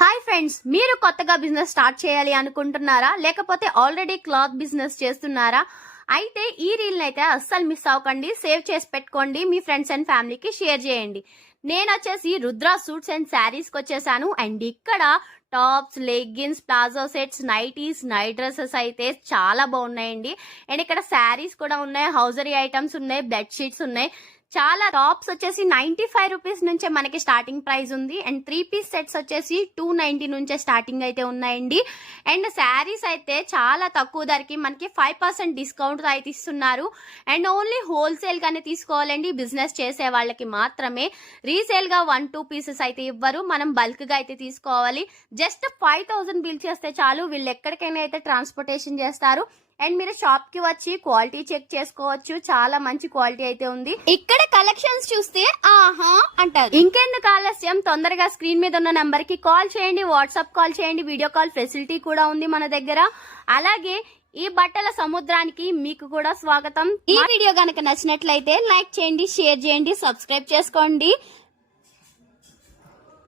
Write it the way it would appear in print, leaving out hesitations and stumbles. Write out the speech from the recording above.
Hi friends, మీరు కొత్తగా business start చేయాలి అనుకుంటున్నారా? లేకపోతే ఆల్రెడీ క్లాత్ బిజినెస్ చేస్తున్నారా? అయితే ఈ రీల్ అయితే అస్సలు మిస్ అవ్వకండి. సేవ్ చేసి పెట్టుకోండి, మీ ఫ్రెండ్స్ అండ్ ఫ్యామిలీకి షేర్ చేయండి. నేను వచ్చేసి రుద్రా సూట్స్ అండ్ శారీస్ కి వచ్చేసాను. అండ్ ఇక్కడ tops, leggings, palazzo sets, nighties, night dresses అయితే చాలా బాగున్నాయండి. అండ్ ఇక్కడ శారీస్ కూడా ఉన్నాయి, హౌజరీ ఐటమ్స్ ఉన్నాయి, బెడ్ షీట్స్ ఉన్నాయి. చాలా టాప్స్ వచ్చేసి 95 రూపీస్ నుంచే మనకి స్టార్టింగ్ ప్రైస్ ఉంది. అండ్ 3 పీస్ సెట్స్ వచ్చేసి 290 నుంచే స్టార్టింగ్ అయితే ఉన్నాయండి. అండ్ శారీస్ అయితే చాలా తక్కువ ధరకి మనకి 5% డిస్కౌంట్ అయితే ఇస్తున్నారు. అండ్ ఓన్లీ హోల్సేల్ గానే తీసుకోవాలండి, బిజినెస్ చేసే వాళ్ళకి మాత్రమే. రీసేల్ గా 1-2 పీసెస్ అయితే ఇవ్వరు, మనం బల్క్ గా అయితే తీసుకోవాలి. జస్ట్ 5000 బిల్ చేస్తే చాలు, వీళ్ళు ఎక్కడికైనా అయితే ట్రాన్స్పోర్టేషన్ చేస్తారు. అండ్ మీరు షాప్ కి వచ్చి క్వాలిటీ చెక్ చేసుకోవచ్చు, చాలా మంచి క్వాలిటీ అయితే ఉంది. ఇక్కడ కలెక్షన్స్ చూస్తే ఆహా అంటారు. ఇంకెందుకు ఆలస్యం, తొందరగా స్క్రీన్ మీద ఉన్న నంబర్ కి కాల్ చేయండి, వాట్సాప్ కాల్ చేయండి. వీడియో కాల్ ఫెసిలిటీ కూడా ఉంది మన దగ్గర. అలాగే ఈ బట్టల సముద్రానికి మీకు కూడా స్వాగతం. ఈ వీడియో గనక నచ్చినట్లయితే లైక్ చేయండి, షేర్ చేయండి, సబ్స్క్రైబ్ చేసుకోండి.